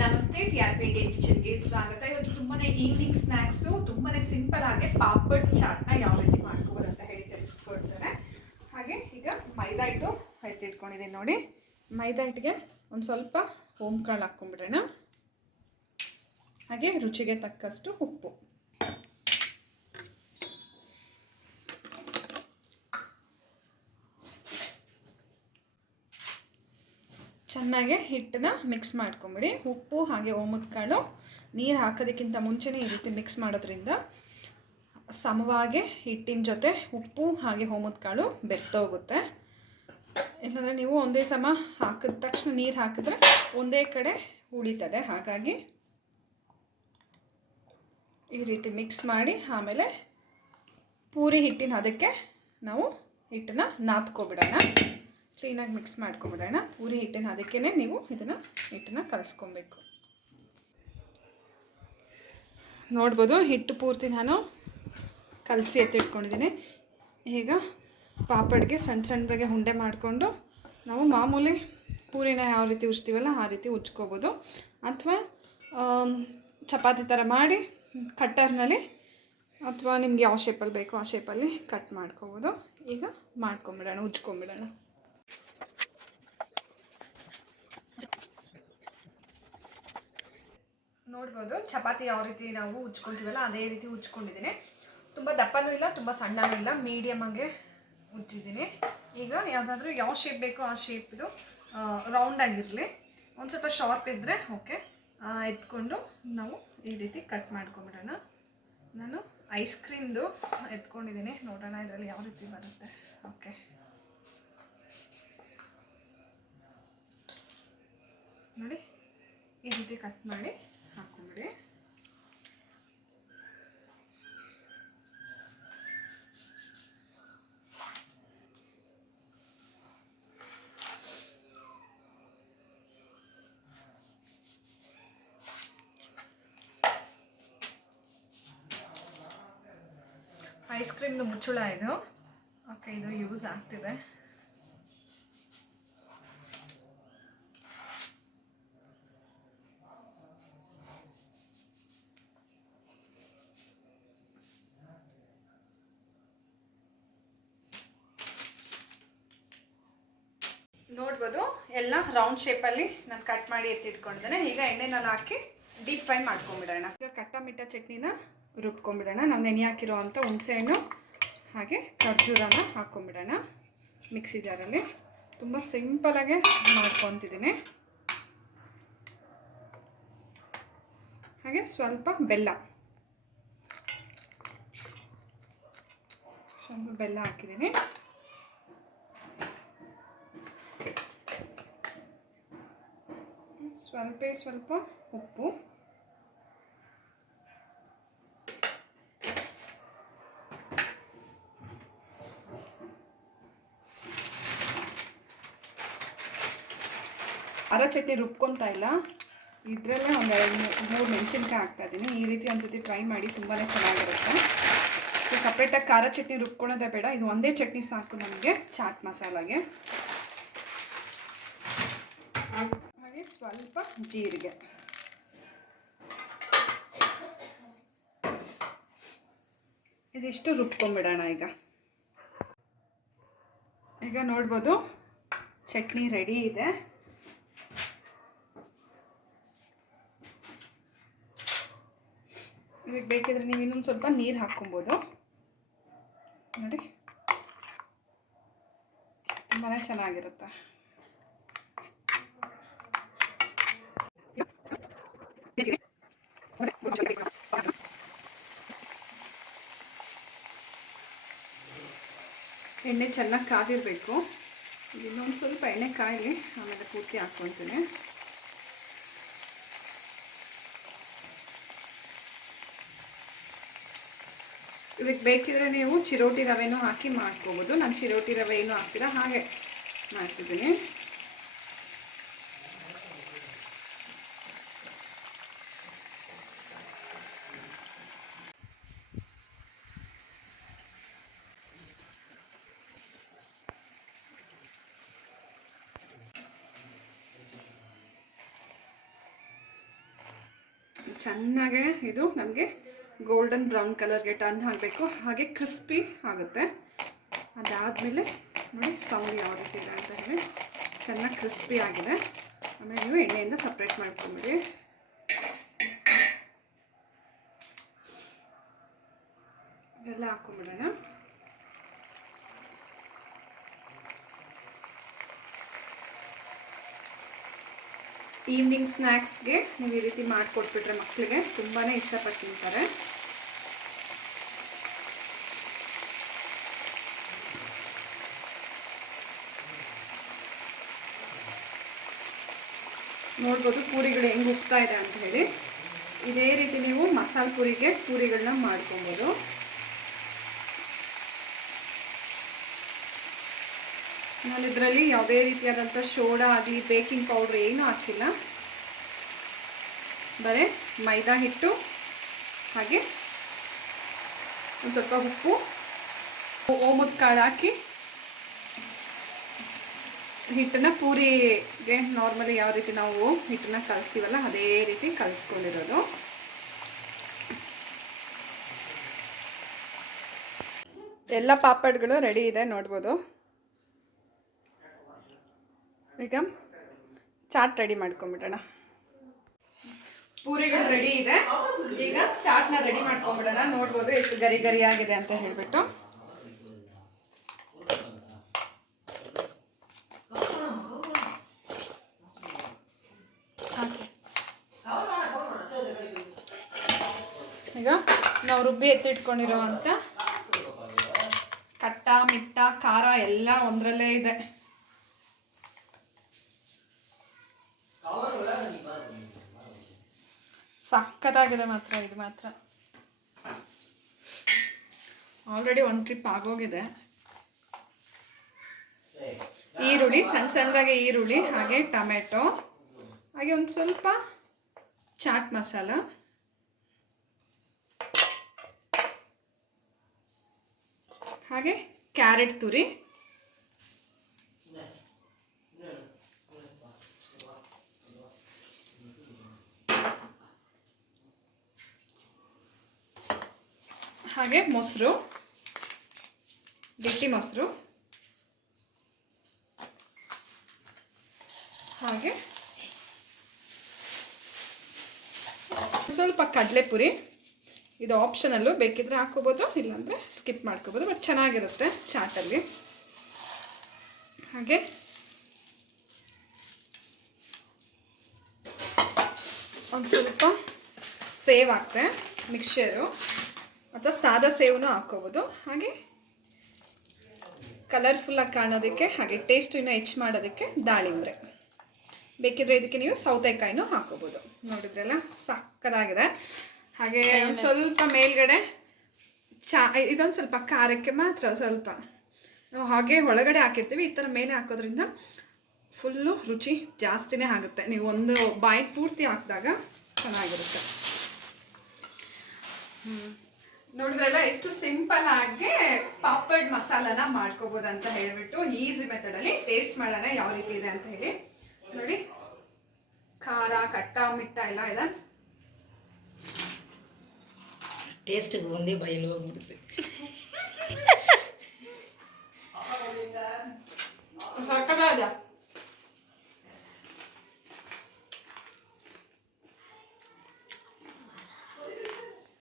ನಮಸ್ತೆ, T R P Indian ಕಿಚನ್ಗೆ ಸ್ವಾಗತ. ಇವತ್ತು ತುಂಬಾನೇ ಈವ್ನಿಂಗ್ ಸ್ನ್ಯಾಕ್ಸು ತುಂಬಾನೇ ಸಿಂಪಲ್ ಆಗಿ ಪಾಪಡ್ ಚಾಟ್ನ ಯಾವ ರೀತಿ ಮಾಡ್ಕೋಬೋದು ಅಂತ ಹೇಳಿ ತಿಳಿಸ್ಕೊಡ್ತಾರೆ ಹಾಗೆ ಈಗ ಮೈದಾ ಹಿಟ್ಟು ಎತ್ತಿಟ್ಕೊಂಡಿದ್ದೀನಿ ನೋಡಿ. ಮೈದಾ ಹಿಟ್ಟಿಗೆ ಒಂದು ಸ್ವಲ್ಪ ಓಂಕಾಳು ಹಾಕ್ಕೊಂಡ್ಬಿಡೋಣ. ಹಾಗೆ ರುಚಿಗೆ ತಕ್ಕಷ್ಟು ಉಪ್ಪು. ಚೆನ್ನಾಗಿ ಹಿಟ್ಟನ್ನ ಮಿಕ್ಸ್ ಮಾಡ್ಕೊಂಬಿಡಿ. ಉಪ್ಪು ಹಾಗೆ ಓಮದ ಕಾಳು, ನೀರು ಹಾಕೋದಕ್ಕಿಂತ ಮುಂಚೆನೇ ಈ ರೀತಿ ಮಿಕ್ಸ್ ಮಾಡೋದ್ರಿಂದ ಸಮವಾಗಿ ಹಿಟ್ಟಿನ ಜೊತೆ ಉಪ್ಪು ಹಾಗೆ ಹೋಮದ ಕಾಳು ಬೆತ್ತೋಗುತ್ತೆ ಇಲ್ಲಾಂದರೆ ನೀವು ಒಂದೇ ಸಮ ಹಾಕಿದ ತಕ್ಷಣ ನೀರು ಹಾಕಿದ್ರೆ ಒಂದೇ ಕಡೆ ಉಳಿತದೆ. ಹಾಗಾಗಿ ಈ ರೀತಿ ಮಿಕ್ಸ್ ಮಾಡಿ ಆಮೇಲೆ ಪೂರಿ ಹಿಟ್ಟಿನ ಅದಕ್ಕೆ ನಾವು ಹಿಟ್ಟನ್ನ ನಾದ್ಕೊಬಿಡೋಣ. ಕ್ಲೀನಾಗಿ ಮಿಕ್ಸ್ ಮಾಡ್ಕೊಂಬಿಡೋಣ. ಪೂರಿ ಹಿಟ್ಟಿನ ಅದಕ್ಕೇ ನೀವು ಇದನ್ನು ಹಿಟ್ಟನ್ನ ಕಲಸ್ಕೊಬೇಕು. ನೋಡ್ಬೋದು ಹಿಟ್ಟು ಪೂರ್ತಿ ನಾನು ಕಲಸಿ ಎತ್ತಿಟ್ಕೊಂಡಿದ್ದೀನಿ. ಈಗ ಪಾಪಡ್ಗೆ ಸಣ್ಣ ಸಣ್ಣದಾಗೆ ಉಂಡೆ ಮಾಡಿಕೊಂಡು ನಾವು ಮಾಮೂಲಿ ಪೂರಿನ ಯಾವ ರೀತಿ ಉಜ್ತೀವಲ್ಲ ಆ ರೀತಿ ಉಜ್ಕೋಬೋದು. ಅಥವಾ ಚಪಾತಿ ಥರ ಮಾಡಿ ಕಟ್ಟರ್ನಲ್ಲಿ ಅಥವಾ ನಿಮ್ಗೆ ಯಾವ ಶೇಪಲ್ಲಿ ಬೇಕೋ ಆ ಶೇಪಲ್ಲಿ ಕಟ್ ಮಾಡ್ಕೋಬೋದು. ಈಗ ಮಾಡ್ಕೊಂಬಿಡೋಣ, ಉಜ್ಕೊಂಬಿಡೋಣ. ನೋಡ್ಬೋದು, ಚಪಾತಿ ಯಾವ ರೀತಿ ನಾವು ಉಜ್ಕೊಳ್ತೀವಲ್ಲ ಅದೇ ರೀತಿ ಉಜ್ಕೊಂಡಿದ್ದೀನಿ. ತುಂಬ ದಪ್ಪನೂ ಇಲ್ಲ, ತುಂಬ ಸಣ್ಣನೂ ಇಲ್ಲ ಮೀಡಿಯಮ್ ಆಗಿ ಉಜ್ಜಿದ್ದೀನಿ. ಈಗ ಯಾವುದಾದ್ರೂ ಯಾವ ಶೇಪ್ ಬೇಕೋ ಆ ಶೇಪ್ದು ರೌಂಡ್ ಆಗಿರಲಿ. ಒಂದು ಸ್ವಲ್ಪ ಶಾರ್ಪ್ ಇದ್ದರೆ ಓಕೆ ಎತ್ಕೊಂಡು ನಾವು ಈ ರೀತಿ ಕಟ್ ಮಾಡ್ಕೊಂಬಿಡೋಣ. ನಾನು ಐಸ್ ಕ್ರೀಮ್ದು ಎತ್ಕೊಂಡಿದ್ದೀನಿ. ನೋಡೋಣ ಇದರಲ್ಲಿ ಯಾವ ರೀತಿ ಬರುತ್ತೆ. ಓಕೆ ನೋಡಿ ಈ ರೀತಿ ಕಟ್ ಮಾಡಿ ಹಾಕೊಂಬಿಡಿ ಐಸ್ ಕ್ರೀಮ್ದು ಮುಚ್ಚುಳ ಇದು. ಓಕೆ ಇದು ಯೂಸ್ ಆಗ್ತಿದೆ. ಎಲ್ಲ ರೌಂಡ್ ಶೇಪಲ್ಲಿ ನಾನು ಕಟ್ ಮಾಡಿ ಎತ್ತಿಟ್ಕೊಂಡಿದ್ದೇನೆ ಈಗ ಎಣ್ಣೆನಲ್ಲಿ ಹಾಕಿ ಡೀಪ್ ಫ್ರೈ ಮಾಡ್ಕೊಂಬಿಡೋಣ. ಈಗ ಕಟ್ಟ ಮಿಟ್ಟ ಚಟ್ನಿನ ರುಬ್ಕೊಂಬಿಡೋಣ. ನಾವು ನೆನೆ ಹಾಕಿರೋ ಅಂಥ ಹುಣಸೆಹಣ್ಣು ಹಾಗೆ ಖರ್ಜೂರನ ಹಾಕ್ಕೊಂಬಿಡೋಣ ಮಿಕ್ಸಿ ಜಾರಲ್ಲಿ ತುಂಬ ಸಿಂಪಲಾಗೆ ಮಾಡ್ಕೊತಿದ್ದೀನಿ. ಹಾಗೆ ಸ್ವಲ್ಪ ಬೆಲ್ಲ. ಸ್ವಲ್ಪ ಬೆಲ್ಲ ಹಾಕಿದ್ದೀನಿ. ಸ್ವಲ್ಪ ಸ್ವಲ್ಪ ಉಪ್ಪು. ಅರ ಚಟ್ನಿ ರುಬ್ಕೊತಾ ಇಲ್ಲ. ಇದರಲ್ಲೇ ಒಂದು ಎರಡು ಮೂರು ಮೆಣಸಿನ್ಕಾಯಿ ಹಾಕ್ತಾ ಇದ್ದೀನಿ ಈ ರೀತಿ ಒಂದ್ಸತಿ ಟ್ರೈ ಮಾಡಿ ತುಂಬಾ ಚೆನ್ನಾಗಿರುತ್ತೆ. ಸೊ ಸಪ್ರೇಟಾಗಿ ಖಾರ ಚಟ್ನಿ ರುಬ್ಕೊಳ್ಳೋದೇ ಬೇಡ. ಇದು ಒಂದೇ ಚಟ್ನಿ ಸಾಕು ನಮಗೆ, ಚಾಟ್ ಮಸಾಲಾಗೆ. ಹಾಗೆ ಸ್ವಲ್ಪ ಜೀರಿಗೆ. ಇದಿಷ್ಟು ರುಬ್ಕೊಂಬಿಡೋಣ ಈಗ. ಈಗ ನೋಡ್ಬೋದು ಚಟ್ನಿ ರೆಡಿ ಇದೆ. ಇದಕ್ಕೆ ಬೇಕಿದ್ರೆ ನೀವು ಇನ್ನೊಂದು ಸ್ವಲ್ಪ ನೀರು ಹಾಕ್ಕೊಬೋದು. ನೋಡಿ. ತುಂಬಾ ಚೆನ್ನಾಗಿರುತ್ತೆ ಎಣ್ಣೆ ಚೆನ್ನಾಗಿ ಕಾದಿರಬೇಕು. ಇನ್ನೊಂದು ಸ್ವಲ್ಪ ಎಣ್ಣೆ ಕಾಯಲಿ ಆಮೇಲೆ ಪೂರ್ತಿ ಹಾಕ್ಕೊತೀನಿ ಇದಕ್ಕೆ ಬೇಕಿದ್ರೆ ನೀವು ಚಿರೋಟಿ ರವೆನೂ ಹಾಕಿ ಮಾಡ್ಕೋಬೋದು. ನಾನು ಚಿರೋಟಿ ರವೆ ಏನು ಹಾಕ್ತೀರಾ ಹಾಗೆ ಮಾಡ್ತಿದ್ದೀನಿ. ಚೆನ್ನಾಗೆ ಇದು ನಮಗೆ ಗೋಲ್ಡನ್ ಬ್ರೌನ್ ಕಲರ್ಗೆ ಟರ್ನ್ ಆಗಬೇಕು, ಹಾಗೆ ಕ್ರಿಸ್ಪಿ ಆಗುತ್ತೆ. ಅದಾದಮೇಲೆ ನೋಡಿ ಸೌಂಡ್ ಯಾವ ರೀತಿ ಇದೆ ಅಂತ ಹೇಳಿ. ಚೆನ್ನಾಗಿ ಕ್ರಿಸ್ಪಿ ಆಗಿದೆ. ಆಮೇಲೆ ನೀವು ಎಣ್ಣೆಯಿಂದ ಸಪ್ರೇಟ್ ಮಾಡ್ಕೊಂಬಿಡಿ. ಇದೆಲ್ಲ ಹಾಕೊಂಬಿಡೋಣ. ಈವ್ನಿಂಗ್ ಸ್ನ್ಯಾಕ್ಸ್ಗೆ ನೀವು ಈ ರೀತಿ ಮಾಡಿಕೊಟ್ಬಿಟ್ರೆ ಮಕ್ಕಳಿಗೆ ತುಂಬಾ ಇಷ್ಟಪಟ್ಟು ತಿಂತಾರೆ. ನೋಡ್ಬೋದು ಪೂರಿಗಳು ಹೆಂಗೆ ಉಪ್ತಾ ಇದೆ ಅಂತ ಹೇಳಿ. ಇದೇ ರೀತಿ ನೀವು ಮಸಾಲೆ ಪೂರಿಗೆ ಪೂರಿಗಳನ್ನ ಮಾಡ್ಕೊಬೋದು. ನಾನು ಇದರಲ್ಲಿ ಯಾವುದೇ ರೀತಿಯಾದಂಥ ಸೋಡಾ ಆಗಲಿ ಬೇಕಿಂಗ್ ಪೌಡ್ರ್ ಏನೂ ಹಾಕಿಲ್ಲ. ಬರೀ ಮೈದಾ ಹಿಟ್ಟು, ಹಾಗೆ ಒಂದು ಸ್ವಲ್ಪ ಉಪ್ಪು, ಓಮದ ಕಾಳು ಹಾಕಿ ಹಿಟ್ಟನ್ನು ಪೂರಿಗೆ ನಾರ್ಮಲಿ ಯಾವ ರೀತಿ ನಾವು ಹಿಟ್ಟನ್ನ ಕಲಿಸ್ತೀವಲ್ಲ ಅದೇ ರೀತಿ ಕಲಿಸ್ಕೊಂಡಿರೋದು. ಎಲ್ಲ ಪಾಪಡ್ಗಳು ರೆಡಿ ಇದೆ ನೋಡ್ಬೋದು. ಈಗ ಚಾಟ್ ರೆಡಿ ಮಾಡ್ಕೊಂಬಿಡೋಣ ಪೂರಿಗಳು ರೆಡಿ ಇದೆ. ಈಗ ಚಾಟ್ನ ರೆಡಿ ಮಾಡ್ಕೊಂಬಿಡೋಣ ನೋಡ್ಬೋದು ಎಷ್ಟು ಗರಿ ಗರಿ ಆಗಿದೆ ಅಂತ ಹೇಳ್ಬಿಟ್ಟು. ಈಗ ನಾವು ರುಬ್ಬಿ ಎತ್ತಿಟ್ಕೊಂಡಿರೋವಂಥ ಕಟ್ಟ, ಮಿಟ್ಟ, ಖಾರ ಎಲ್ಲ ಒಂದರಲ್ಲೇ ಇದೆ. ಸಕ್ಕತ್ತಾಗಿದೆ ಮಾತ್ರ, ಇದು ಮಾತ್ರ. ಆಲ್ರೆಡಿ ಒಂದು ಟ್ರಿಪ್ ಆಗೋಗಿದೆ. ಈರುಳ್ಳಿ, ಸಣ್ಣ ಸಣ್ಣದಾಗೆ ಈರುಳ್ಳಿ, ಹಾಗೆ ಟೊಮೆಟೊ, ಹಾಗೆ ಒಂದು ಸ್ವಲ್ಪ ಚಾಟ್ ಮಸಾಲ. ಹಾಗೆ ಕ್ಯಾರೆಟ್ ತುರಿ. ಹಾಗೆ ಮೊಸರು ಗಟ್ಟಿ ಮೊಸರು, ಹಾಗೆ ಸ್ವಲ್ಪ ಕಡಲೆಪುರಿ. ಇದು ಆಪ್ಷನಲ್ಲು ಬೇಕಿದ್ರೆ ಹಾಕೋಬೋದು ಇಲ್ಲಾಂದರೆ ಸ್ಕಿಪ್ ಮಾಡ್ಕೋಬೋದು ಬಟ್ ಚೆನ್ನಾಗಿರುತ್ತೆ ಚಾಟಲ್ಲಿ ಹಾಗೆ ಒಂದು ಸ್ವಲ್ಪ ಸೇವ್ ಆಗ್ತೆ ಮಿಕ್ಸ್ಚರು ಅಥವಾ ಸಾದ ಸೇವನು ಹಾಕ್ಕೋಬೋದು. ಹಾಗೆ ಕಲರ್ಫುಲ್ಲಾಗಿ ಕಾಣೋದಕ್ಕೆ, ಹಾಗೆ ಟೇಸ್ಟ್ ಇನ್ನೂ ಹೆಚ್ಚು ಮಾಡೋದಕ್ಕೆ ದಾಳಿಂಬ್ರೆ. ಬೇಕಿದ್ರೆ ಇದಕ್ಕೆ ನೀವು ಸೌತೆಕಾಯಿನೂ ಹಾಕೋಬೋದು ನೋಡಿದ್ರಲ್ಲ, ಸಕ್ಕದಾಗಿದೆ. ಹಾಗೆ ಒಂದು ಸ್ವಲ್ಪ ಮೇಲ್ಗಡೆ ಚಾ, ಇದೊಂದು ಸ್ವಲ್ಪ ಖಾರಕ್ಕೆ ಮಾತ್ರ ಸ್ವಲ್ಪ ನಾವು ಹಾಗೆ ಒಳಗಡೆ ಹಾಕಿರ್ತೀವಿ, ಈ ಥರ ಮೇಲೆ ಹಾಕೋದ್ರಿಂದ ಫುಲ್ಲು ರುಚಿ ಜಾಸ್ತಿನೇ ಆಗುತ್ತೆ. ನೀವು ಒಂದು ಬಾಯಿ ಪೂರ್ತಿ ಹಾಕಿದಾಗ ಚೆನ್ನಾಗಿರುತ್ತೆ. ನೋಡಿದ್ರಲ್ಲ ಎಷ್ಟು ಸಿಂಪಲ್ ಆಗಿ ಪಾಪಡ್ ಮಸಾಲಾನ ಮಾಡ್ಕೋಬಹುದು ಅಂತ ಹೇಳ್ಬಿಟ್ಟು ಈಸಿ ಮೆಥಡಲ್ಲಿ ಟೇಸ್ಟ್ ಮಾಡೋಣ ಯಾವ ರೀತಿ ಇದೆ ಅಂತ ಹೇಳಿ. ನೋಡಿ ಖಾರ ಕಟ್ಟ ಮಿಟ್ಟ ಎಲ್ಲ ಇದೆ. ಟೇಸ್ಟಿಗೆ ಒಂದೇ ಬಯಲು ಹೋಗ್ಬಿಡುತ್ತೆ. ಸಕ್ಕತ್ತಾಗಿದೆ